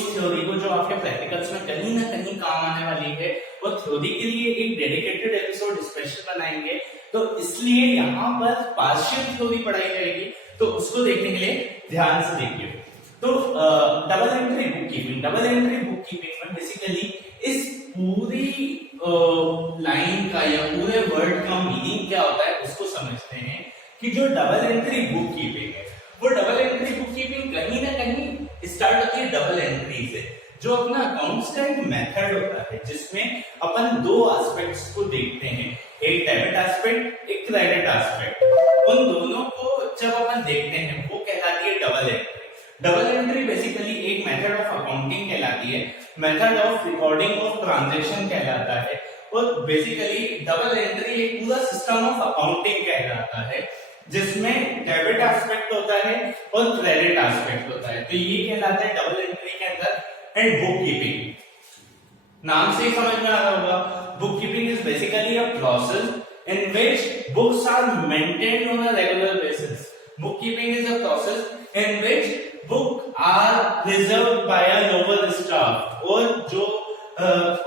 उस थ्योरी को जो आपके प्रैक्टिकल्स में कहीं ना कहीं काम आने वाली है, वो थ्योरी के लिए एक डेडिकेटेड एपिसोड स्पेशल बनाएंगे। तो इसलिए यहाँ पर पार्शियल थ्योरी पढ़ाई जाएगी, तो उसको देखने के लिए ध्यान से देखिए। तो double entry book keeping, double entry book keeping में बेसिकली इस पूरी लाइन का या पूरे वर्ड का मीनिंग क्या होता है उसको समझते हैं कि जो डबल एंट्री बुक कीपिंग है, वो डबल एंट्री बुक कीपिंग कहीं ना कहीं स्टार्ट होती है डबल एंट्री से, जो अपना अकाउंट्स का एक मेथड होता है जिसमें अपन दो एस्पेक्ट्स को देखते हैं, एक डेबिट एस्पेक्ट, एक क्रेडिट एस्पेक्ट। उन दोनों को जब अपन देखते हैं वो कहलाती है double entry. Double entry basically एक मेथड ऑफ अकाउंटिंग कहलाती है, method of recording of transaction कहलाता है, और बेसिकली डबल एंट्री एक पूरा सिस्टम ऑफ अकाउंटिंग कहलाता है जिसमें डेबिट एस्पेक्ट होता है और क्रेडिट एस्पेक्ट होता है। तो ये कहलाता है डबल एंट्री के अंदर एंड बुक कीपिंग। नाम से ही समझ में आ रहा होगा, book keeping is basically a process in which books are maintained on a regular basis. Book keeping is a process in which book are preserved by a lower staff, और जो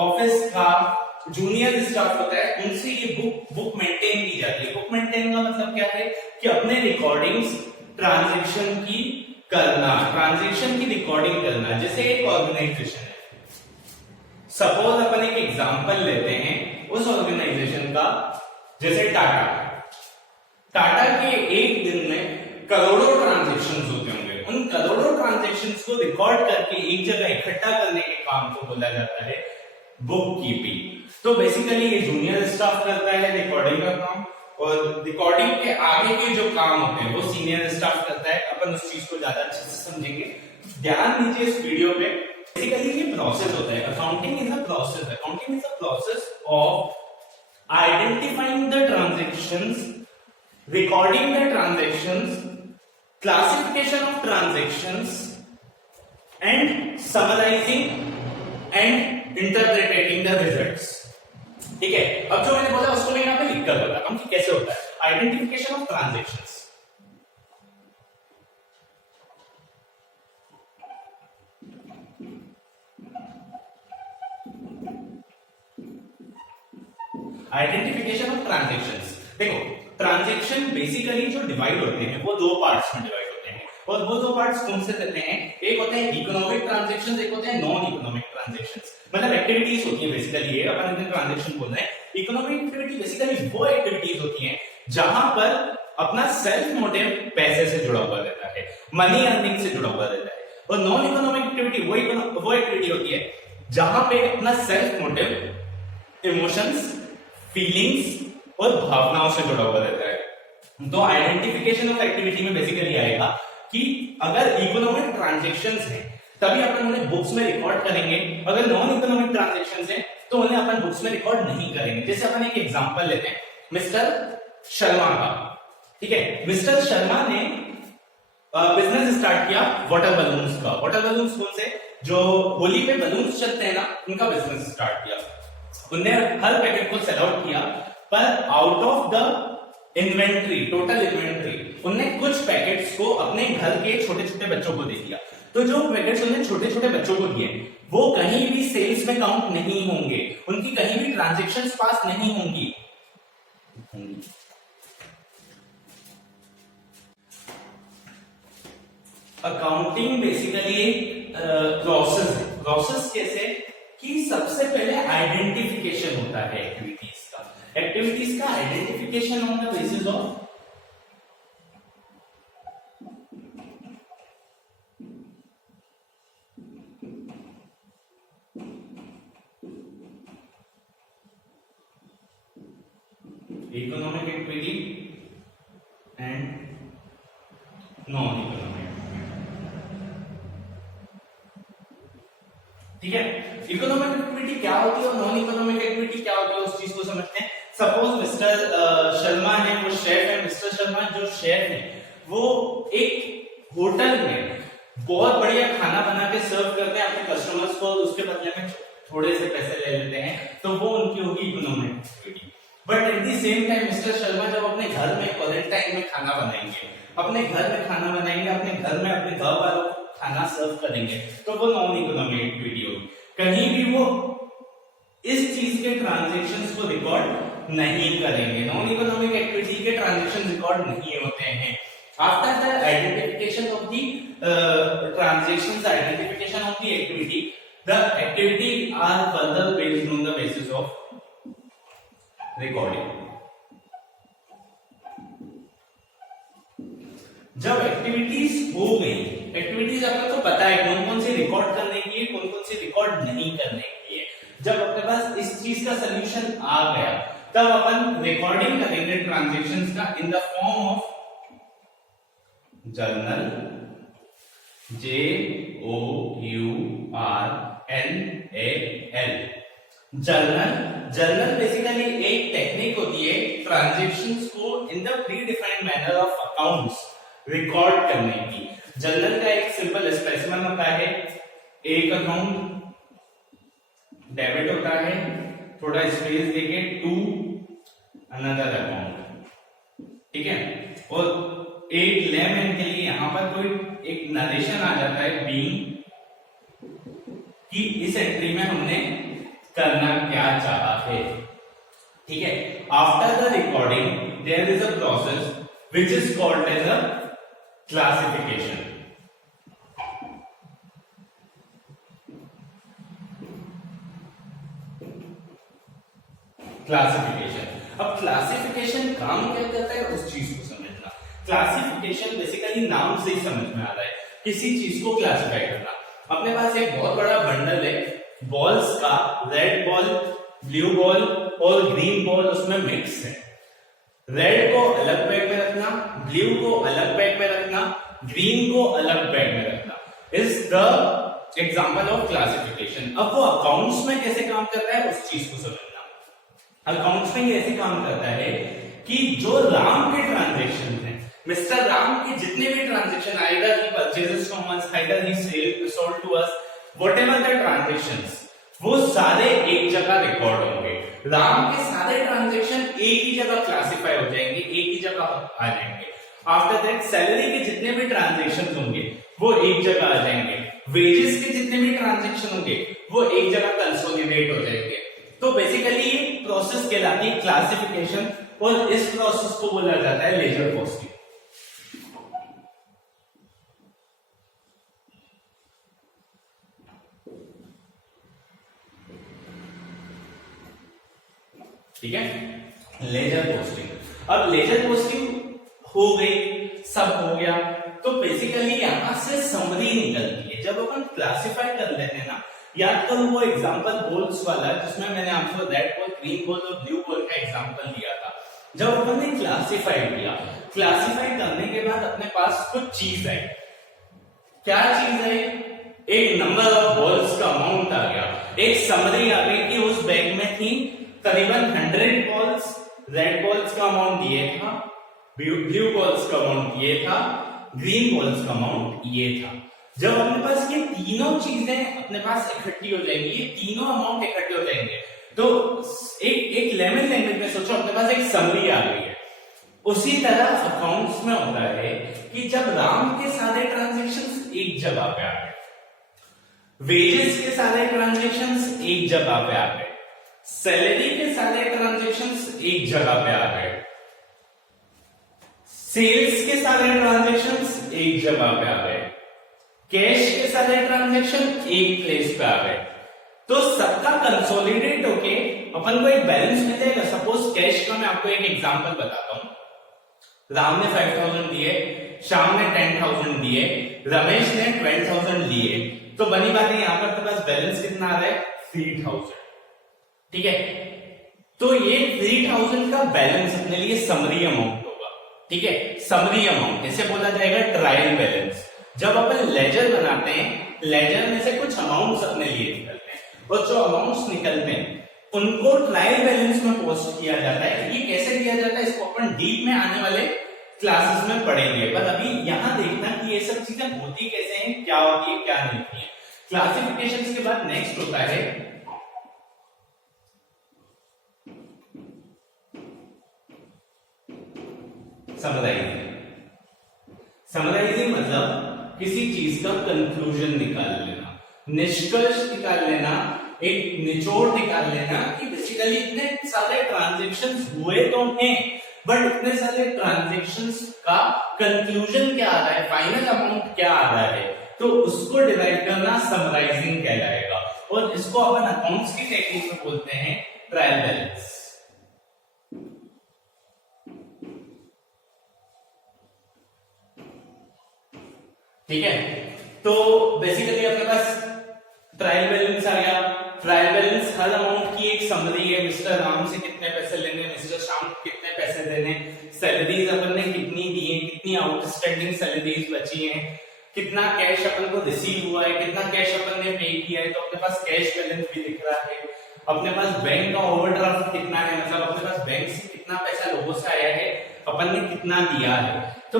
office का जूनियर स्टाफ होता है उनसे ये book maintain की जाती है। बुक मेंटेन का मतलब क्या है कि अपने रिकॉर्डिंग्स ट्रांजैक्शन की करना, ट्रांजैक्शन की रिकॉर्डिंग करना। जैसे एक ऑर्गेनाइजेशन है, सपोज अपन एक एग्जांपल लेते हैं उस ऑर्गेनाइजेशन का, जैसे टाटा के एक दिन में करोड़ों ट्रांजैक्शंस होते होंगे। उन करोड़ों ट्रांजैक्शंस को रिकॉर्ड करके एक जगह इकट्ठा करने के काम को बोला जाता है बुक कीपिंग। तो बेसिकली ये जूनियर स्टाफ करता है रिकॉर्डिंग का काम, और रिकॉर्डिंग के आगे के जो काम होते हैं वो सीनियर स्टाफ करता है। अपन उस चीज को ज्यादा अच्छे से समझेंगे, ध्यान दीजिए इस वीडियो पे। बेसिकली ये प्रोसेस होता है, accounting is a process, accounting is a process of identifying the transactions, recording the transactions, classification of transactions and summarising and interpreting the results. ठीक है, अब जो मैंने बोला उसको मैं यहाँ पे लिख कर बताता हूं कि कैसे होता है identification of transactions. Identification of transactions, देखो ट्रांजैक्शन बेसिकली जो डिवाइड होते हैं वो दो पार्ट्स में डिवाइड होते हैं, और वो दो पार्ट्स कौन से रहते हैं, एक होते हैं इकोनॉमिक ट्रांजैक्शंस, एक होते हैं नॉन इकोनॉमिक ट्रांजैक्शंस। मतलब एक्टिविटीज होती है बेसिकली, ये अपन इन्हें ट्रांजैक्शन बोल रहे हैं। इकोनॉमिक एक्टिविटी बेसिकली वो एक्टिविटीज होती हैं जहां पर अपना सेल्फ मोटिव पैसे से जुड़ा हुआ रहता है, मनी अर्निंग से जुड़ा हुआ रहता है। और नॉन इकोनॉमिक एक्टिविटी वो एक्टिविटी होती है जहां पे अपना सेल्फ मोटिव इमोशंस, फीलिंग्स और भावनाओं से जुड़ा हुआ रहता है। तो आइडेंटिफिकेशन ऑफ एक्टिविटी में बेसिकली आएगा कि अगर इकोनॉमिक ट्रांजैक्शंस हैं तभी अपन उन्हें बुक्स में रिकॉर्ड करेंगे, अगर नॉन इकोनॉमिक ट्रांजैक्शंस हैं तो उन्हें अपन बुक्स में रिकॉर्ड नहीं करेंगे। जैसे अपन एक एग्जांपल लेते हैं मिस्टर शर्मा का, ठीक है। मिस्टर शर्मा ने बिजनेस स्टार्ट किया वाटर बलून्स का। वाटर बलून्स कौन से, जो होली पे बलून्स चलते हैं ना, उनका बिजनेस स्टार्ट किया। उन्होंने हर पैकेट को सेल आउट किया, पर out of the inventory, total inventory, उन्होंने कुछ पैकेट्स को अपने घर के छोटे छोटे बच्चों को दे दिया। तो जो पैकेट्स उन्होंने छोटे छोटे बच्चों को दिए वो कहीं भी सेल्स में काउंट नहीं होंगे, उनकी कहीं भी ट्रांजैक्शंस पास नहीं होंगी। अकाउंटिंग बेसिकली एक प्रोसेस है। प्रोसेस कैसे कि सबसे पहले आइडेंटिफिकेशन होता है एक्टिविटीज का identification on the basis of economic activity and non economic. ठीक है, इकोनॉमिक एक्टिविटी क्या होती है और नॉन इकोनॉमिक एक्टिविटी क्या होती है उस चीज को समझते हैं। सपोज मिस्टर शर्मा है, वो शेफ है। मिस्टर शर्मा जो शेफ है वो एक होटल में बहुत बढ़िया खाना बना के सर्व करते हैं अपने कस्टमर्स को, उसके बदले में थोड़े से पैसे ले लेते हैं, तो वो उनकी होगी economic activity. But at the same time mister Sharma जब अपने घर में क्वारंटाइन में खाना बनाएंगे, अपने घर में खाना बनाएंगे, अपने घर में अपने घर वालों को खाना सर्व करेंगे तो वो नॉन इकोनॉमिक एक्टिविटी होगी। कहीं भी वो इस चीज के ट्रांजैक्शंस को रिकॉर्ड नहीं करेंगे, नॉन इकोनॉमिक एक्टिविटी के ट्रांजैक्शन रिकॉर्ड नहीं होते हैं। After the identification of the transactions, identification of the activity, the activity are further based on the basis of recording. जब एक्टिविटीज हो गई, एक्टिविटीज आपको तो पता है कौन कौन सी रिकॉर्ड करने की है, कौन कौन सी रिकॉर्ड नहीं करने की है। जब अपने पास इस चीज का सोल्यूशन आ गया तब अपन रिकॉर्डिंग करेंगे ट्रांजैक्शंस का in the form of journal, JOURNAL। Journal, journal basically एक टेक्निक होती है ट्रांजैक्शंस को in the pre defined manner of accounts record करने की। जर्नल का एक सिंपल स्पेसिमेन होता है, एक अकाउंट डेबिट होता है, थोड़ा स्पेस देके टू अनदर अकाउंट, ठीक है, और एक लेमन के लिए यहां पर कोई एक नरेशन आ जाता है बीइंग कि इस एंट्री में हमने करना क्या चाहा है, ठीक है। After the recording there is a process which is called as a classification. Classification, अब क्लासिफिकेशन काम क्या करता है उस चीज को समझना। क्लासिफिकेशन बेसिकली नाम से ही समझ में आ रहा है, किसी चीज को क्लासिफाई करना। अपने पास एक बहुत बड़ा बंडल है बॉल्स का, रेड बॉल, ब्लू बॉल और ग्रीन बॉल उसमें मिक्स है। रेड को अलग बैग में रखना, ब्लू को अलग बैग में रखना, ग्रीन को अलग बैग में रखना is the example of classification. अब वो अकाउंट्स में कैसे काम कर रहा है उस चीज को समझना। अकाउंट्स में ऐसे काम करता है कि जो राम के ट्रांजैक्शन है, मिस्टर राम के जितने भी transaction, either he purchases from us, either he sold to us, whatever the transactions, वो सारे एक जगह रिकॉर्ड होंगे। राम के सारे ट्रांजैक्शन एक ही जगह क्लासिफाई हो जाएंगे, एक ही जगह आ जाएंगे। आफ्टर दैट सैलरी के जितने भी ट्रांजैक्शन होंगे वो एक जगह आ जाएंगे, वेजेस के जितने भी ट्रांजैक्शन होंगे वो एक जगह कंसोलिडेट हो जाएंगे। तो बेसिकली ये प्रोसेस कहलाती है क्लासिफिकेशन, और इस प्रोसेस को बोला जाता है लेजर पोस्टिंग। ठीक है, लेजर पोस्टिंग। अब लेजर पोस्टिंग हो गई, सब हो गया, तो बेसिकली यहां से समरी निकलती है। जब अपन क्लासिफाई कर लेते हैं ना, याद करो वो एग्जांपल बॉल्स वाला जिसमें मैंने आपको रेड बॉल, ग्रीन बॉल और ब्लू बॉल का एग्जांपल दिया था। जब अपन ने क्लासिफाई किया, क्लासिफाई करने के बाद अपने पास कुछ चीज आई। क्या चीज है? एक नंबर ऑफ बॉल्स का अमाउंट आ गया, एक समरी आ गई कि उस बैग में थी करीबन 100 बॉल्स, रेड बॉल्स का अमाउंट ये था, ब्लू बॉल्स का अमाउंट ये था, ग्रीन बॉल्स का अमाउंट ये था। जब अपने पास ये तीनों चीजें अपने पास इकट्ठी हो जाएंगी, ये तीनों अमाउंट इकट्ठे हो जाएंगे, तो एक लेमन लैंग्वेज में सोचो अपने पास एक समरी आ गई है। उसी तरह अकाउंट्स में होता है कि जब राम के सारे ट्रांजैक्शंस एक जगह पे आ गए, वेजेस के सारे ट्रांजैक्शंस एक जगह पे आ गए, सैलरी के सारे ट्रांजैक्शंस एक जगह पे आ गए, सेल्स के सारे ट्रांजैक्शंस एक जगह पे आ गए, कैश के सारे ट्रांजैक्शन एक प्लेस पे आ गए, तो सबका कंसोलिडेट होके अपन को एक बैलेंस मिल जाएगा। सपोज कैश का मैं आपको एक एग्जांपल बताता हूं। राम ने 5000 दिए, श्याम ने 10,000 दिए, रमेश ने 12,000 लिए, तो बनी बात है यहां पर तो बस बैलेंस कितना आ रहा है? 3,000। ठीक है, तो ये 3,000 का बैलेंस अपने लिए समरी अमाउंट होगा। ठीक है, समरी अमाउंट इसे बोला जाएगा ट्रायल बैलेंस। जब अपन लेजर बनाते हैं, लेजर में से कुछ अमाउंट्स अपने लिए निकलते हैं, और जो अमाउंट्स निकलते हैं उनको ट्रायल बैलेंस में पोस्ट किया जाता है। ये कैसे किया जाता है इसको अपन डीप में आने वाले क्लासेस में पढ़ेंगे, पर अभी यहां देखना कि ये सब चीजें होती कैसे हैं, क्या होती है, क्या नहीं होती है। क्लासिफिकेशन के बाद नेक्स्ट होता है समराइजिंग। समराइजिंग मतलब किसी चीज का कंक्लूजन निकाल लेना, निष्कर्ष निकाल लेना, एक निचोड़ निकाल लेना कि बेसिकली इतने सारे ट्रांजैक्शंस हुए तो हैं, बट इतने सारे ट्रांजैक्शंस का कंक्लूजन क्या आ रहा है, फाइनल अमाउंट क्या आ रहा है, तो उसको डिवाइड करना समराइजिंग कहलाएगा। और इसको अपन अकाउंट्स की टेक्निक में बोलते हैं ट्रायल बैलेंस। ठीक है, तो बेसिकली अपने पास ट्रायल बैलेंस आ गया। ट्रायल बैलेंस हर अमाउंट की एक समरी है, मिस्टर राम से कितने पैसे लेने, मिस्टर श्याम को कितने पैसे देने, सैलरीज अपन ने कितनी दी है, कितनी आउटस्टैंडिंग सैलरीज बची हैं, कितना कैश अपन को रिसीव हुआ है, कितना कैश अपन ने पे किया है, तो अपने पास कैश बैलेंस भी दिख रहा है। अपने पास बैंक का ओवरड्राफ्ट कितना है, मतलब अपने पास बैंक से कितना पैसा लोगों से आया है, अपन ने कितना दिया है। तो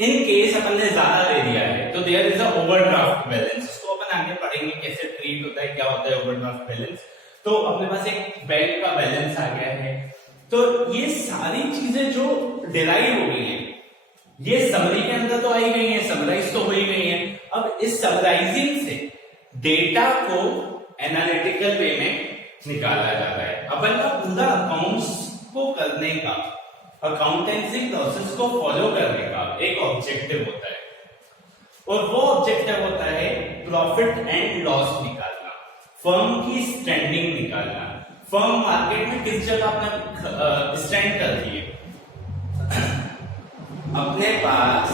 इन केस अपन ने ज्यादा दे दिया है तो there is a overdraft balance. इसको अपन आगे पढ़ेंगे कैसे ट्रीट होता है, क्या होता है ओवरड्राफ्ट बैलेंस। तो अपने पास एक बैंक का बैलेंस आ गया है। तो ये सारी चीजें जो डिराइव हो गई है, ये समरी के अंदर तो आई गई है, समराइज तो हो ही गई है। अब इस समराइजिंग से डेटा को एनालिटिकल वे में निकाला जाता है। अपन का पूरा अकाउंट्स को करने का, अकाउंटेंसी प्रोसेस को फॉलो करने का एक ऑब्जेक्टिव होता है, और वो ऑब्जेक्टिव होता है प्रॉफिट एंड लॉस निकालना, फर्म की स्टैंडिंग निकालना, फर्म मार्केट में किस जगह अपना स्टैंड कर रही है। अपने पास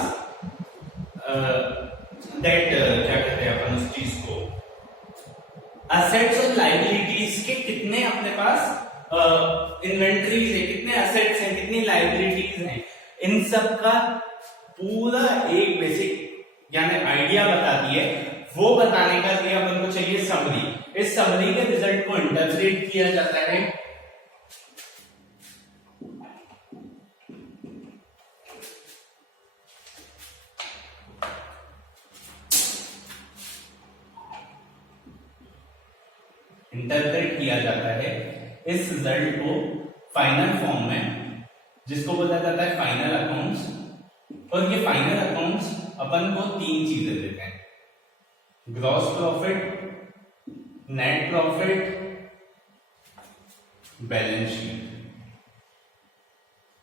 डेट क्या कहते हैं अपन उस चीज को, एसेट्स और लायबिलिटीज के कितने अपने पास इन्वेंटरीज है, कितने एसेट्स हैं, कितनी लायबिलिटीज हैं, इन सब का पूरा एक बेसिक यानी आइडिया बताती है। वो बताने का लिए अपन को चाहिए समरी। इस समरी के रिजल्ट को इंटरप्रेट किया जाता है इस रिजल्ट को फाइनल फॉर्म में, जिसको बोला जाता है फाइनल अकाउंट्स। और ये फाइनल अकाउंट्स अपन को तीन चीजें देते हैं, gross profit, net profit, balance sheet.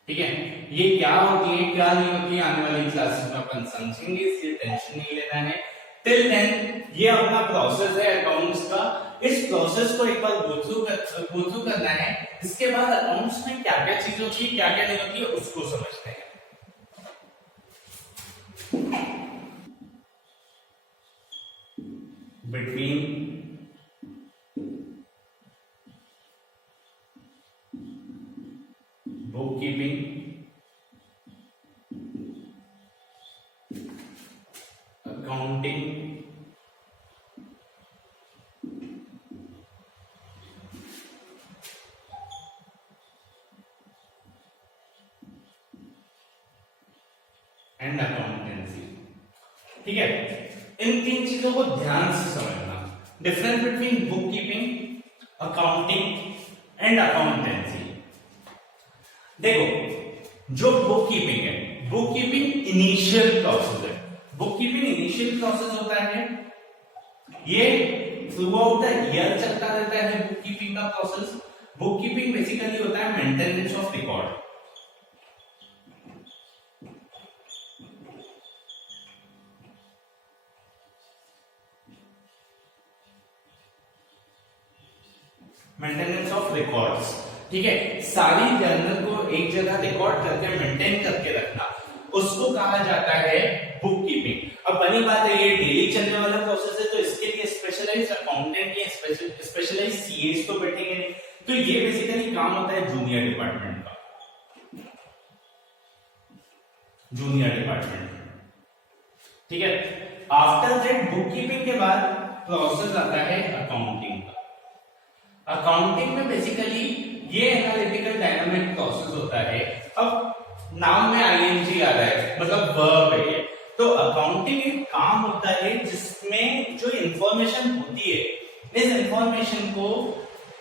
ठीक है, ये क्या होती है क्या नहीं होती है आने वाली क्लासेस में अपन समझेंगे, इसलिए टेंशन नहीं लेना है। टिल देन ये अपना प्रोसेस है अकाउंट्स का। इस प्रोसेस को एक बार गो थ्रू करना है। इसके बाद अकाउंट्स में क्या क्या चीज होती है, क्या क्या नहीं होती है, उसको समझते हैं। Between book keeping, accounting and accountancy. ठीक है, इन तीन चीजों को ध्यान से समझना। Difference between book keeping, accounting and accountancy. देखो, जो बुक कीपिंग है, बुक कीपिंग इनिशियल प्रोसेस है। बुक कीपिंग इनिशियल प्रोसेस होता है, ये थ्रू आउट द ईयर चलता रहता है। बुक कीपिंग का प्रोसेस, बुक कीपिंग बेसिकली होता है maintenance of record. Maintenance of records. ठीक है, सारी जर्नल को एक जगह रिकॉर्ड करके मेंटेन करके रखना, उसको कहा जाता है बुक कीपिंग। अब बनी बात है, ये डेली चलने वाला प्रोसेस है, तो इसके लिए स्पेशलाइज्ड अकाउंटेंट या स्पेशलाइज्ड सीएस तो बैठेंगे नहीं। तो ये बेसिकली काम होता है जूनियर डिपार्टमेंट का, जूनियर डिपार्टमेंट। ठीक है, आफ्टर दैट बुक कीपिंग के बाद प्रोसेस आता है अकाउंटिंग का। अकाउंटिंग में बेसिकली ये एनालिटिकल डायनामिक प्रोसेस होता है। अब नाम में आईएनजी आ रहा है, मतलब वर्ब है ये। तो अकाउंटिंग एक काम होता है जिसमें जो इंफॉर्मेशन होती है, इस इंफॉर्मेशन को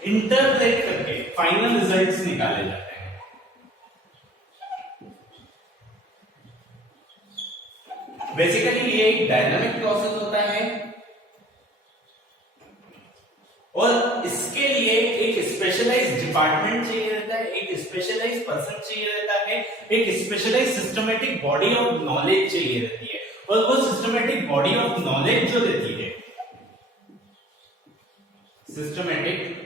इंटरप्रेट करके फाइनल रिजल्ट्स निकाले जाते हैं। बेसिकली ये एक डायनामिक प्रोसेस होता है और इसके लिए एक स्पेशलाइज्ड डिपार्टमेंट चाहिए रहता है, एक स्पेशलाइज्ड पर्सन चाहिए रहता है, एक specialised systematic body of knowledge चाहिए रहती है। और वो सिस्टमेटिक बॉडी ऑफ नॉलेज जो रहती है, systematic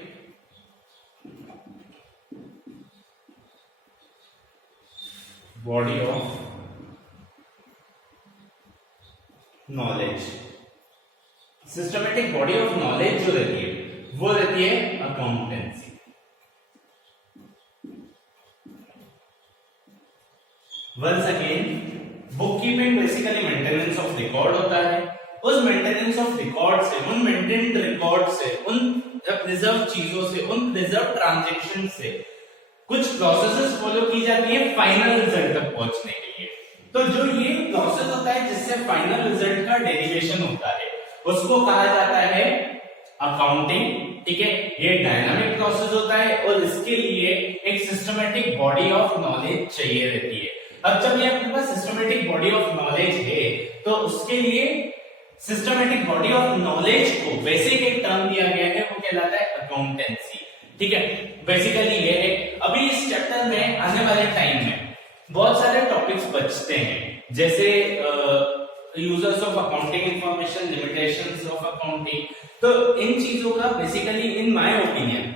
body of knowledge, systematic body of knowledge जो रहती है वो रहती है accountancy. Once again, book keeping basically maintenance of record होता है। उस मेंटेनेंस ऑफ रिकॉर्ड से, उन मेंटेन्ड रिकॉर्ड से, उन प्रिजर्व चीजों से, उन प्रिजर्व ट्रांजैक्शन से कुछ प्रोसेसेस फॉलो की जाती है फाइनल रिजल्ट तक पहुंचने के लिए। तो जो ये प्रोसेस होता है जिससे फाइनल रिजल्ट का डेरिवेशन होता है, उसको कहा जाता है अकाउंटिंग। ठीक है, ये डायनामिक प्रोसेस होता है और इसके लिए एक सिस्टमेटिक बॉडी ऑफ नॉलेज चाहिए रहती है। अब जब ये अपने पास सिस्टमेटिक बॉडी ऑफ नॉलेज है तो उसके लिए सिस्टमेटिक बॉडी ऑफ नॉलेज को बेसिक एक टर्म दिया गया है, वो कहलाता है अकाउंटेंसी। ठीक है, बेसिकली ये है। अभी इस चैप्टर में आने वाले टाइम में बहुत सारे टॉपिक्स बचते हैं, जैसे users of accounting information, limitations of accounting. तो इन चीजों का basically in my opinion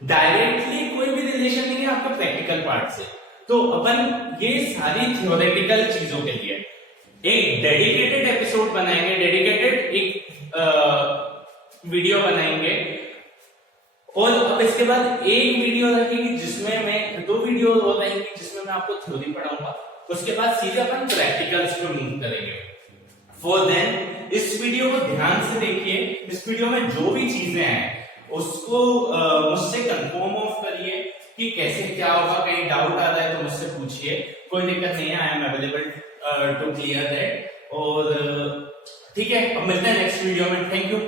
directly कोई भी रिलेशन नहीं है आपके प्रैक्टिकल पार्ट से। तो अपन ये सारी थ्योरेटिकल चीजों के लिए एक डेडिकेटेड एपिसोड बनाएंगे, डेडिकेटेड एक वीडियो बनाएंगे। और अब इसके बाद एक वीडियो रहेगी जिसमें मैं, 2 वीडियो रहेंगी जिसमें मैं आपको थ्योरी पढ़ाऊंगा। उसके बाद सीधे अपन प्रैक्टिकल्स पे मूव करेंगे। फॉर देन इस वीडियो को ध्यान से देखिए। इस वीडियो में जो भी चीजें हैं उसको मुझसे कंफर्म ऑफ करिए कि कैसे क्या होगा। कहीं डाउट आ रहा है तो मुझसे पूछिए, कोई दिक्कत नहीं है, I am available to clear that. और ठीक है, अब मिलते हैं नेक्स्ट वीडियो में। Thank you.